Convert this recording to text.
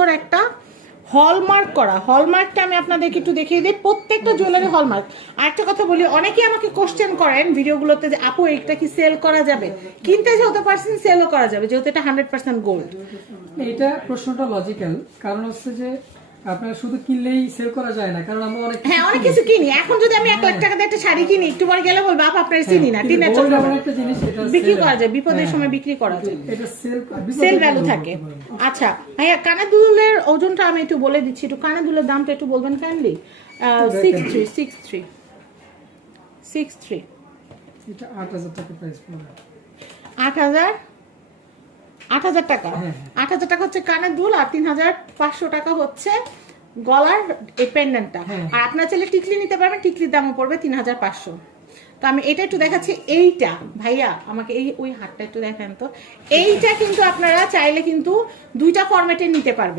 সুন্দর একটা হলমার্ক করা। হলমার্কটা আমি আপনাদেরকে একটু দেখিয়ে দিই, প্রত্যেকটা জুয়েলারি হলমার্ক। আরেকটা কথা বলি, অনেকেই আমাকে কোশ্চেন করেন ভিডিওগুলোতে যে আপু এটা কি সেল করা যাবে? কিনতে যেহেতু পারছেন সেলও করা যাবে, যেহেতু এটা 100% গোল্ড। এটা প্রশ্নটা লজিক্যাল, কারণ হচ্ছে যে আপনারা শুধু কিনলেই সেল করা যায় না, কারণ আমরা অনেক কিছু কিনি। এখন যদি আমি 1 লাখ টাকা দিয়ে একটা শাড়ি কিনি, একটু পরে গেলে বলবো আপু আপনার চিনি না, টিনের চোখ একটা জিনিস এটা বিক্রি করা যায়, বিপদের সময় বিক্রি করা যায়, এটা সেল ভ্যালু থাকে। আচ্ছা ভাইয়া, কানের দুলের ওজনটা আমি একটু বলে দিচ্ছি, একটু কানের দুলের দামটা একটু বলবেন কাইন্ডলি। 63 এটা 8000 টাকা প্রাইস পড়বে। 8,000 টাকা। 8,000 টাকা হচ্ছে কানের দুল, আর 3,500 টাকা হচ্ছে গলার এই পেন্ডেন্টটা। আর আপনারা চাইলে টিকলি নিতে পারবেন, টিকলির দামও পড়বে 3,500। তো আমি এটা একটু দেখাচ্ছি। এইটা ভাইয়া আমাকে ওই হাতটা একটু দেখান তো। এইটা কিন্তু আপনারা চাইলে কিন্তু 2টা ফরম্যাটে নিতে পারবেন।